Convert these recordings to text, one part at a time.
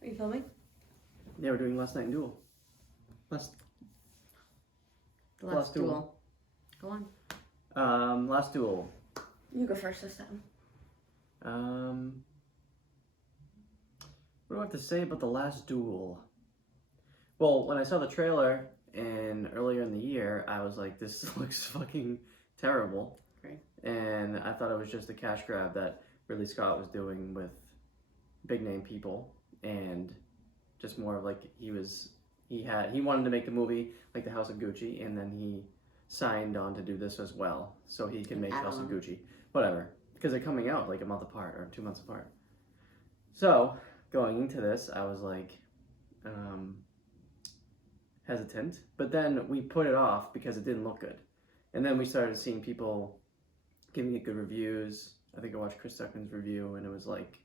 Are you filming? Yeah, we're doing Last Night in Duel. The last duel. Go on. Last Duel. You go first this time. What do I have to say about the Last Duel? Well, when I saw the trailer and earlier in the year, I was like, this looks fucking terrible. Right. And I thought it was just a cash grab that Ridley Scott was doing with big name people, and just more of like he wanted to make the movie like the House of Gucci, and then he signed on to do this as well, so he can make House of Gucci, whatever, because they're coming out like a month apart or 2 months apart. So going into this, I was like hesitant, but then we put it off because it didn't look good, and then we started seeing people giving it good reviews. I think I watched Chris Tuckman's review, and it was like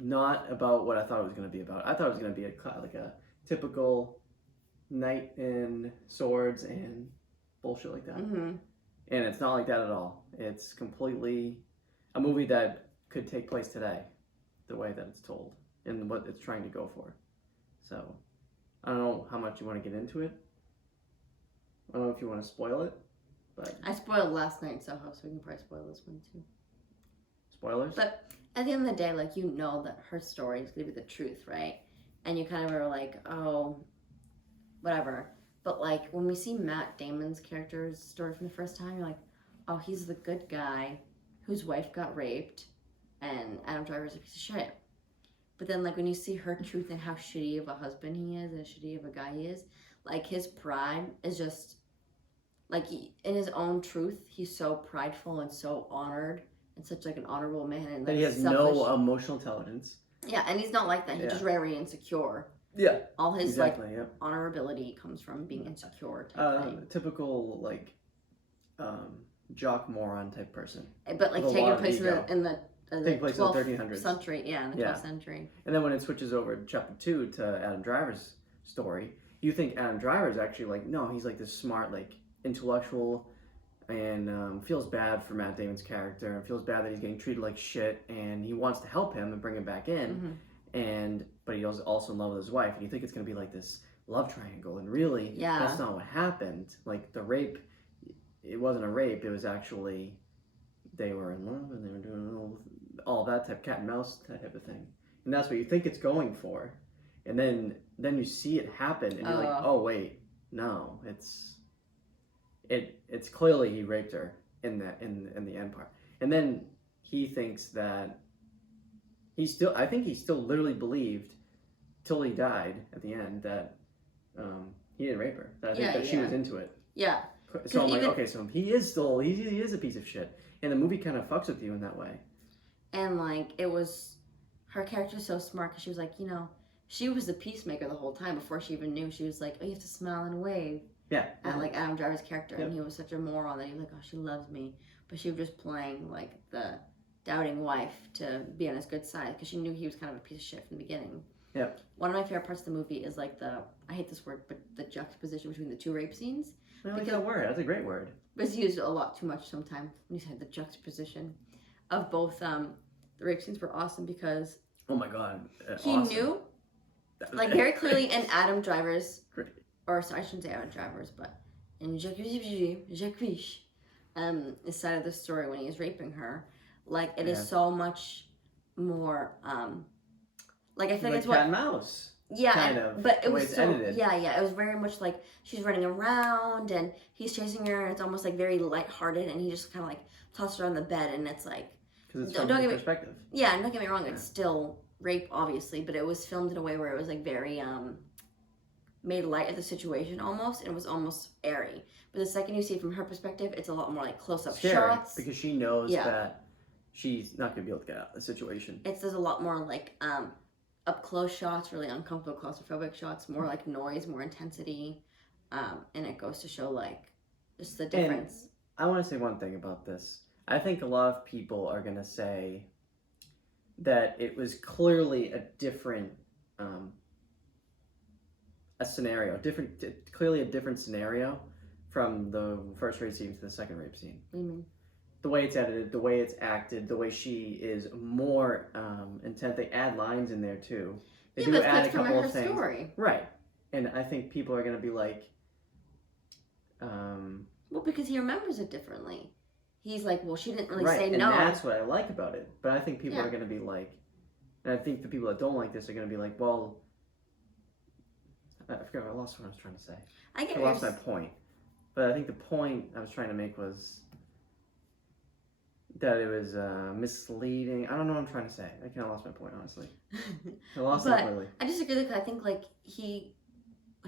not about what I thought it was going to be about. I thought it was going to be like a typical knight in swords and bullshit like that. Mm-hmm. And it's not like that at all. It's completely a movie that could take place today, the way that it's told and what it's trying to go for. So I don't know how much you want to get into it. I don't know if you want to spoil it, but I spoiled last night Soho, so we can probably spoil this one too. spoilers. But at the end of the day, like, you know that her story is gonna be the truth, right? And you kind of are like, oh, whatever. But like when we see Matt Damon's character's story from the first time, you're like, oh, he's the good guy whose wife got raped, and Adam Driver's a piece of shit. But then like when you see her truth and how shitty of a husband he is and how shitty of a guy he is, like his pride is just like in his own truth, he's so prideful and so honored and such like an honorable man, and like he has selfish. no emotional intelligence. Yeah, and he's not like that. He's just very insecure. Yeah. All his exactly, like yep. honorability comes from being insecure type thing. Typical like jock moron type person. But like taking place in the taking place in the 1300s century, in the 12th century. And then when it switches over to chapter 2 to Adam Driver's story, you think Adam Driver is actually like, no, he's like this smart, like intellectual, and feels bad for Matt Damon's character and feels bad that he's getting treated like shit, and he wants to help him and bring him back in, but he was also in love with his wife, and you think it's going to be like this love triangle, and really that's not what happened. Like the rape, it wasn't a rape, it was actually they were in love and they were doing all that type cat and mouse type of thing, and that's what you think it's going for, and then you see it happen and you're like, oh wait, no, it's clearly he raped her in the end part, and then he thinks that I think he still literally believed till he died at the end that he didn't rape her. That I think that she was into it. Yeah. So I'm like, okay, so he is a piece of shit, and the movie kind of fucks with you in that way. And like it was, her character's so smart because she was like, you know, she was the peacemaker the whole time before she even knew. She was like, oh, you have to smile and wave. Yeah. At like Adam Driver's character, and he was such a moron that he was like, oh, she loves me, but she was just playing like the doubting wife to be on his good side because she knew he was kind of a piece of shit from the beginning. Yeah. One of my favorite parts of the movie is like I hate this word, but the juxtaposition between the two rape scenes. I like that word. That's a great word. But it's used a lot too much sometimes. When you said the juxtaposition of both, the rape scenes were awesome because oh my god, he knew, like very clearly in Adam Driver's, or sorry, I shouldn't say Adam Driver's, but in Jacques side of the story when he is raping her, like it is so much more like I feel like it's what cat and mouse. Yeah, kind of, but it was so edited. yeah, it was very much like she's running around and he's chasing her, and it's almost like very lighthearted, and he just kind of like tosses her on the bed, and it's like because it's from his perspective. Yeah, and don't get me wrong, it's still rape obviously, but it was filmed in a way where it was like very made light of the situation almost, and it was almost airy. But the second you see it from her perspective, it's a lot more like close-up shots because she knows that she's not gonna be able to get out of the situation. There's a lot more like up close shots, really uncomfortable claustrophobic shots, more like noise, more intensity, and it goes to show like just the difference. And I want to say one thing about this. I think a lot of people are gonna say that it was clearly a different clearly a different scenario from the first rape scene to the second rape scene. What do you mean? the way it's edited, the way it's acted, the way she is more intent. They add lines in there too. They Yeah, do but it's add a clips from couple her of things, story. right? And I think people are gonna be like, Well, because he remembers it differently. He's like, well, she didn't really right, say and no. that's what I like about it. But I think people Yeah. are gonna be like, and I think the people that don't like this are gonna be like, well, I forgot. I lost what I was trying to say. I lost my point. But I think the point I was trying to make was that it was misleading. I don't know what I'm trying to say. I kind of lost my point, honestly. I lost it completely. I disagree with that. I think like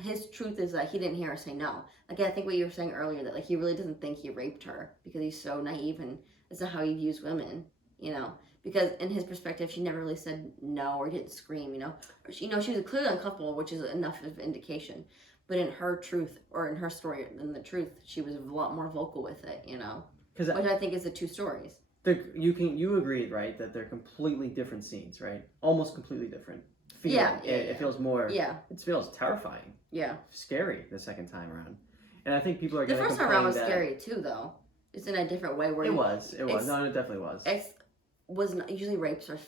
his truth is that he didn't hear her say no. Like I think what you were saying earlier, that like he really doesn't think he raped her because he's so naive and that's not how he views women, you know. Because in his perspective, she never really said no or didn't scream, you know. Or she, she was clearly uncomfortable, which is enough of an indication. But in her truth, or in her story, in the truth, she was a lot more vocal with it, you know. Which I think is the two stories. You agreed, right, that they're completely different scenes, right? Almost completely different. It feels more. Yeah. It feels terrifying. Yeah. Scary the second time around, and I think people are going to. The first time around was scary too, though. It's in a different way. Where it was. No, it definitely was. Usually rapes are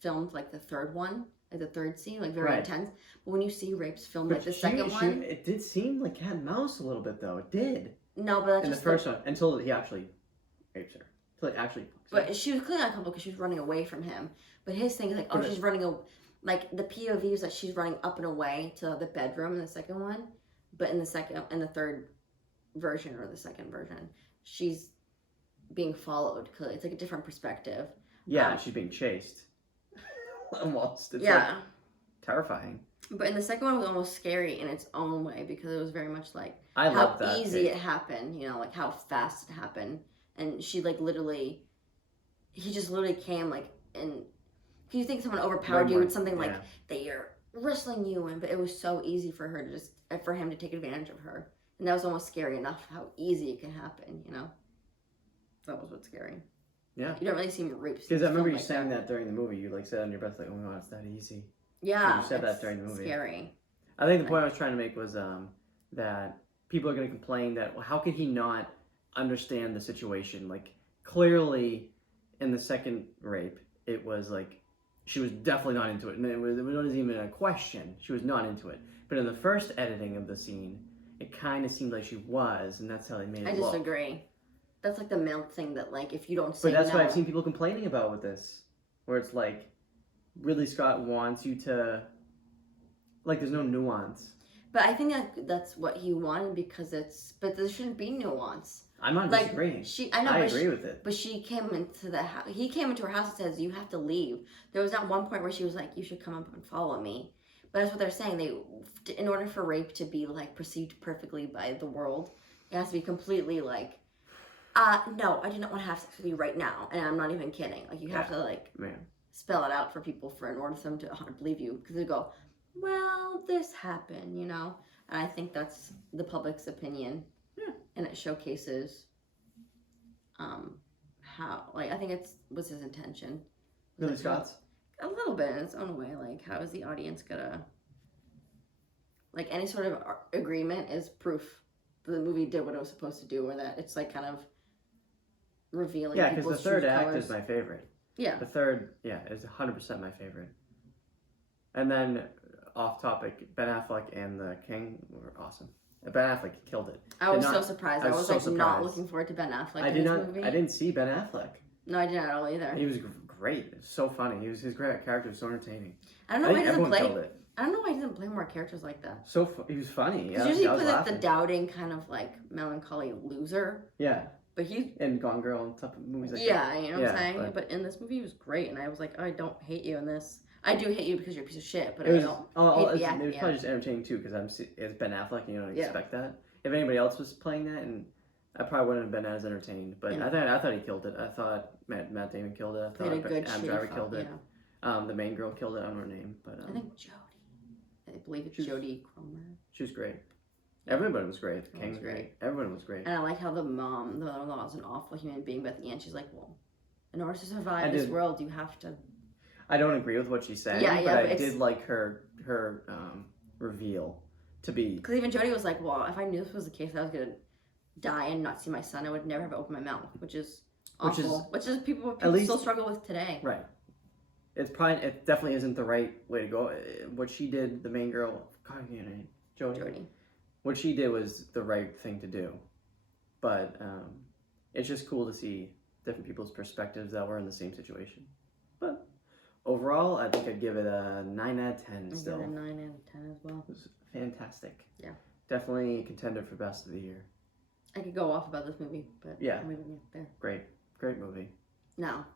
filmed like the third one. Like the third scene, like very intense. But when you see rapes filmed like the second one, it did seem like cat and mouse a little bit, though. It did. No, but that's in the first one until he actually rapes her. Until he actually. But she was clearly uncomfortable because she was running away from him. But his thing is like, she's running away. Like the POV is that she's running up and away to the bedroom in the second one, but in the third version or the second version, she's being followed. Clearly, it's like a different perspective. Yeah, she's being chased. Almost. It's like terrifying. But in the second one, it was almost scary in its own way because it was very much like how easy it happened, you know, like how fast it happened. And she like he just literally came like, and you think someone overpowered you with something like they are wrestling you in, but it was so easy for him to take advantage of her. And that was almost scary enough how easy it can happen, you know? That was what's scary. Yeah. You don't really see rapes. Because I remember you saying that during the movie. You like said under your breath, like, oh my god, it's that easy. Yeah. You said that during the movie. Scary. I think the point I was trying to make was that people are going to complain that, well, how could he not understand the situation? Like, clearly in the second rape, it was like, she was definitely not into it. And it wasn't even a question. She was not into it. But in the first editing of the scene, it kind of seemed like she was, and that's how they made it look. I disagree. That's like the male thing that, like, if you don't say no... But that's what I've seen people complaining about with this. Where it's like, Ridley Scott wants you to... Like, there's no nuance. But I think that's what he wanted because it's... But there shouldn't be nuance. I'm not disagreeing. I agree with it. But she came into the house. He came into her house and says, you have to leave. There was not one point where she was like, you should come up and follow me. But that's what they're saying. In order for rape to be, like, perceived perfectly by the world, it has to be completely, like... no, I do not want to have sex with you right now, and I'm not even kidding. Like, you have to, like, spell it out for people in order for them to believe you. Because they go, well, this happened, you know? And I think that's the public's opinion. Yeah. And it showcases how, like, I think was his intention. Ridley Scott's? A little bit in its own way. Like, how is the audience gonna... Like, any sort of agreement is proof that the movie did what it was supposed to do, or that it's, like, kind of... revealing. Yeah, because the third act is my favorite. Yeah. The third, is 100% my favorite. And then, off topic, Ben Affleck and the King were awesome. Ben Affleck killed it. I was so surprised. I was like not looking forward to Ben Affleck in this movie. I didn't see Ben Affleck. No, I didn't at all either. He was great. It was so funny. His character was so entertaining. I don't know why he doesn't play. I don't know why he doesn't play more characters like that. He was funny. Because usually he plays like the doubting kind of like melancholy loser. Yeah. But he and Gone Girl and stuff movies like that. Yeah, you know what I'm saying? But in this movie he was great, and I was like, oh, I don't hate you in this. I do hate you because you're a piece of shit, but I don't hate the acting. It was probably just entertaining too, because it's Ben Affleck and you don't expect that. If anybody else was playing that, and I probably wouldn't have been as entertained. But I thought he killed it. I thought Matt Damon killed it. I thought Adam Driver killed it. The main girl killed it. I don't know her name, but I think Jodie. I believe it's Jodie Comer. She was great. Everybody was great. The King was great. Everyone was great. And I like how the mother-in-law is an awful human being, but at the end she's like, well, in order to survive this world, you have to... I don't agree with what she's saying, but I did like her reveal to be... Because even Jodie was like, well, if I knew this was the case, I was going to die and not see my son, I would never have opened my mouth, which is Which is- Awful. Which is people least- still struggle with today. Right. It definitely isn't the right way to go. What she did, the main girl, God, I can't name Jodie. What she did was the right thing to do. But it's just cool to see different people's perspectives that were in the same situation. But overall, I think I'd give it a 9 out of 10 still. I'd give it a 9 out of 10 as well. It was fantastic. Yeah. Definitely a contender for best of the year. I could go off about this movie, but Yeah. I'm leaving it there. Great movie. Now,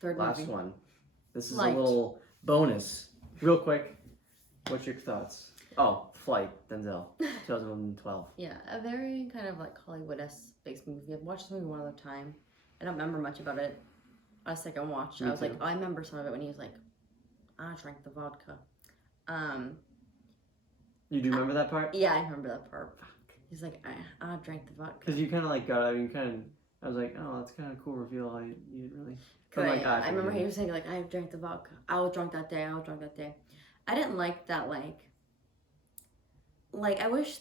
third Last movie. one. This is Flight. a little bonus. Real quick, what's your thoughts? Oh, Flight, Denzel, 2012. Yeah, a very kind of like Hollywood-esque based movie. I've watched the movie one other time. I don't remember much about it. On a second watch, Me I was too. like, oh, I remember some of it when he was like, I drank the vodka. You do remember that part? Yeah, I remember that part. He's like, I drank the vodka. Because you kind of like got out, you kind of, I was like, oh, that's kind of a cool reveal. You didn't really. But I'm Right, like, I remember he was saying like, I drank the vodka. I was drunk that day. I was drunk that day. I didn't like that. Like I wish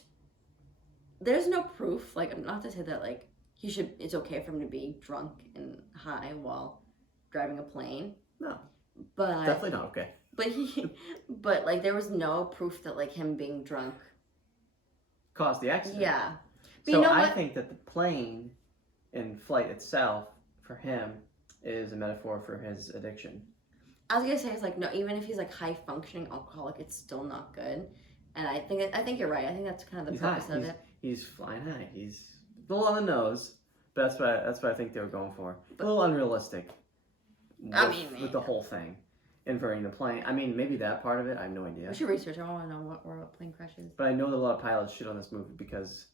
there's no proof. Like not to say that like he should. It's okay for him to be drunk and high while driving a plane. No, but definitely not okay. But like there was no proof that like him being drunk Caused the accident. Yeah. But So you know I what? think that the plane and flight itself for him is a metaphor for his addiction. I was gonna say it's like no, even if he's like high functioning alcoholic, it's still not good. And I think you're right. I think that's kind of the He's purpose high. of it. He's flying high. He's a little on the nose, but that's what I think they were going for. A little unrealistic. With the whole thing, inverting the plane. I mean, maybe that part of it. I have no idea. We should research. I want to know where a plane crash is. But I know that a lot of pilots shit on this movie because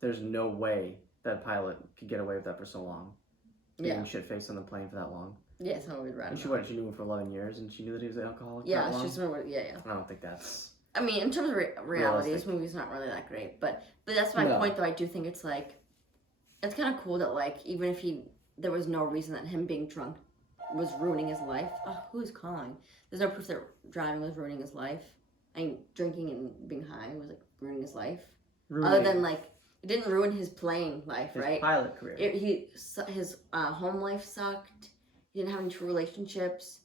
there's no way that a pilot could get away with that for so long. Being shit-faced on the plane for that long. Yeah, so we'd rather. And she knew him for 11 years, and she knew that he was an alcoholic. Yeah, that long? she's yeah. I don't think that's. I mean, in terms of reality, Realistic. this movie's not really that great. But that's my point, though. I do think it's like, it's kind of cool that like even if there was no reason that him being drunk was ruining his life. Oh, who's calling? There's no proof that driving was ruining his life. I mean, drinking and being high was like ruining his life. Other than like, it didn't ruin his playing life, his right? pilot career. His home life sucked. He didn't have any true relationships.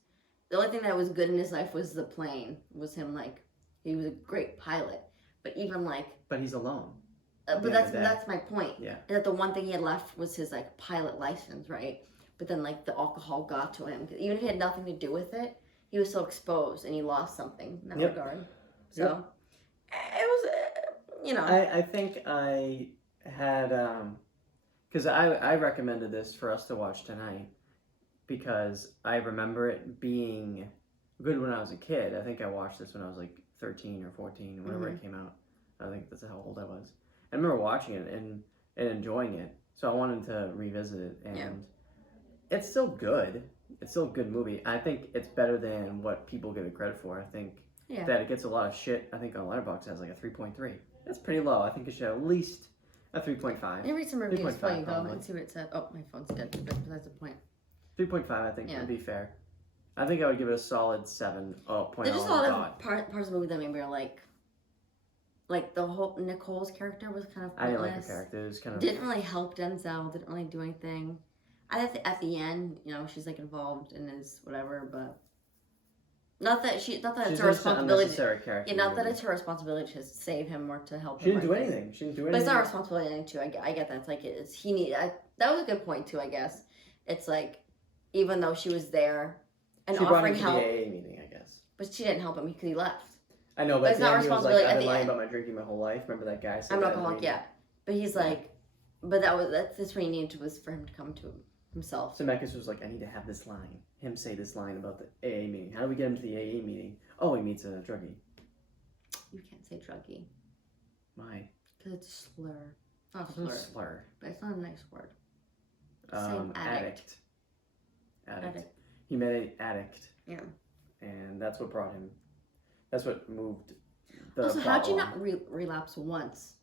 The only thing that was good in his life was the plane. Was him like he was a great pilot, but even like. But he's alone. But that's my point. Yeah. That the one thing he had left was his like pilot license, right? But then like the alcohol got to him. Even if he had nothing to do with it, he was so exposed and he lost something in that regard. So it was, you know. I think I had because I recommended this for us to watch tonight because I remember it being good when I was a kid. I think I watched this when I was like 13 or 14 or whenever it came out. I think that's how old I was. I remember watching it and enjoying it, so I wanted to revisit it, and it's still good. It's still a good movie. I think it's better than what people give it credit for. I think that it gets a lot of shit. I think on Letterboxd it has like a 3.3. That's pretty low. I think it should have at least a 3.5. Let me read some reviews before you go probably. and see what it says. Oh, my phone's dead, but besides the point. 3.5 I think would be fair. I think I would give it a solid 7. Oh, point. There's just a lot of parts of the movie that made me like the whole Nicole's character was kind of pointless. I didn't like her character. It was kind of didn't really help Denzel. Didn't really do anything. At the end, you know, she's like involved in his whatever, but not that it's her responsibility. Not that it's her responsibility to save him or to help him. She didn't do anything. She didn't do anything. But it's not her responsibility too. I get that. It's like that was a good point too. I guess it's like even though she was there and she offering help, the AA meeting, I guess. but she didn't help him because he left. I know, but it's not responsibility. I've been lying about my drinking my whole life. Remember that guy? I'm not alcoholic, but he's like, but that's what he needed was for him to come to himself. So Zemeckis was like, I need to have this line. Him say this line about the AA meeting. How do we get him to the AA meeting? Oh, he meets a druggie. You can't say druggie. Why? Because it's a slur. Not a slur. slur. Slur. But it's not a nice word. Addict. He met an addict. Yeah. And that's what brought him. That's what moved the Also, how'd you not relapse once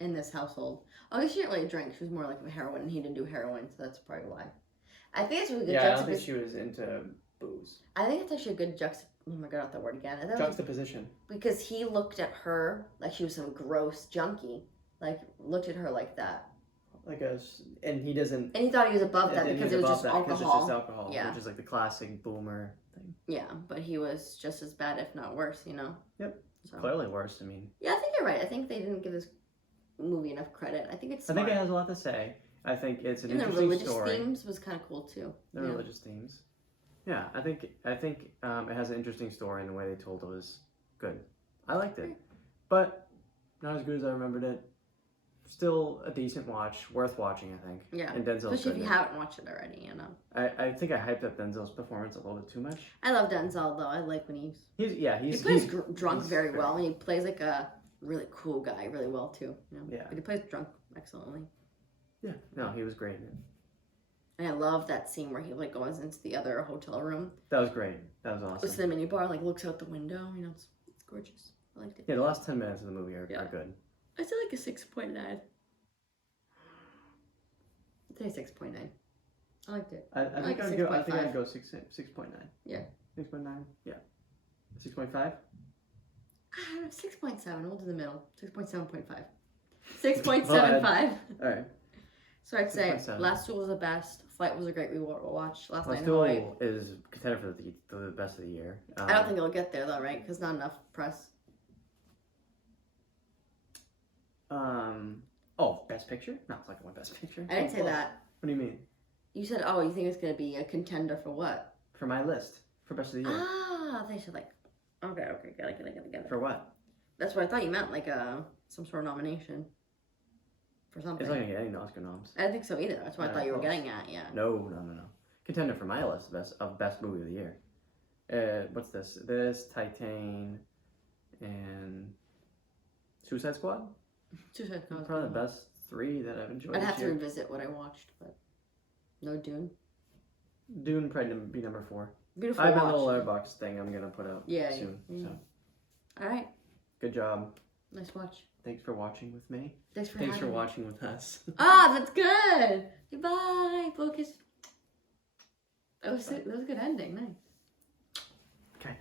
in this household? Oh, I guess she didn't really drink. She was more like a heroin, and he didn't do heroin, so that's probably why. I think it's really good. Yeah, I don't think she was into booze. I think it's actually a good oh my god, I got that word again. Juxtaposition. Because he looked at her like she was some gross junkie. Like, looked at her like that. and he doesn't. And he thought he was above that and because he's it was above just that 'cause alcohol. it's just alcohol, Yeah. which is like the classic boomer thing. Yeah, but he was just as bad, if not worse, you know? Yep. So. Clearly worse. I mean. Yeah, I think you're right. I think they didn't give this movie enough credit. I think it's I smart. think it has a lot to say. I think it's an And the interesting religious story. themes was kind of cool too. The religious themes. Yeah, I think it has an interesting story, and the way they told it was good. I liked it, but not as good as I remembered it. Still a decent watch, worth watching, I think. Yeah. And Denzel's Especially if good you in it. haven't watched it already, you know. I think I hyped up Denzel's performance a little bit too much. I love Denzel though. I like when he plays drunk very well, and he plays like a really cool guy really well too. You know? Yeah. But he plays drunk excellently. Yeah. No, he was great in it. And I love that scene where he like goes into the other hotel room. That was great. That was Goes to awesome. the mini bar, like looks out the window. You know, it's gorgeous. I liked it. Yeah, the last 10 minutes of the movie are good. I said like a 6.9. I'd say 6.9. I liked it. I think like I'd go. I think 6.5. I'd go 6.9. Yeah. 6.9. Yeah. 6.5. I don't know, 6.7. We'll do the middle. 6.7.5. 6.75. All right. So I'd say 6.7. Last Duel was the best. Flight was a great watch last night. Last Duel is contender for the best of the year. I don't think it'll get there though, right? Because not enough press. Oh, best picture? No, it's like one best picture. I didn't say that. What do you mean? You said, oh, you think it's gonna be a contender for what? For my list for best of the year. Ah, they should like. Okay, get it. For what? That's what I thought you meant, like some sort of nomination for something. It's not gonna get any Oscar noms. I didn't think so either. That's what I thought you were getting at. Yeah. No. Contender for my list of best movie of the year. What's this? This, Titan, and Suicide Squad. Suicide Squad. Probably the best three that I've enjoyed. I'd this have to year. revisit what I watched, but no Dune. Dune probably be number 4. Beautiful. I have a watch. little letterbox thing I'm gonna put out soon. Yeah. So All right. good job. Nice watch. Thanks for watching with me. Thanks for Thanks for having me. watching with us. Ah, that's good. Goodbye, focus. That was a good ending. Nice. Okay.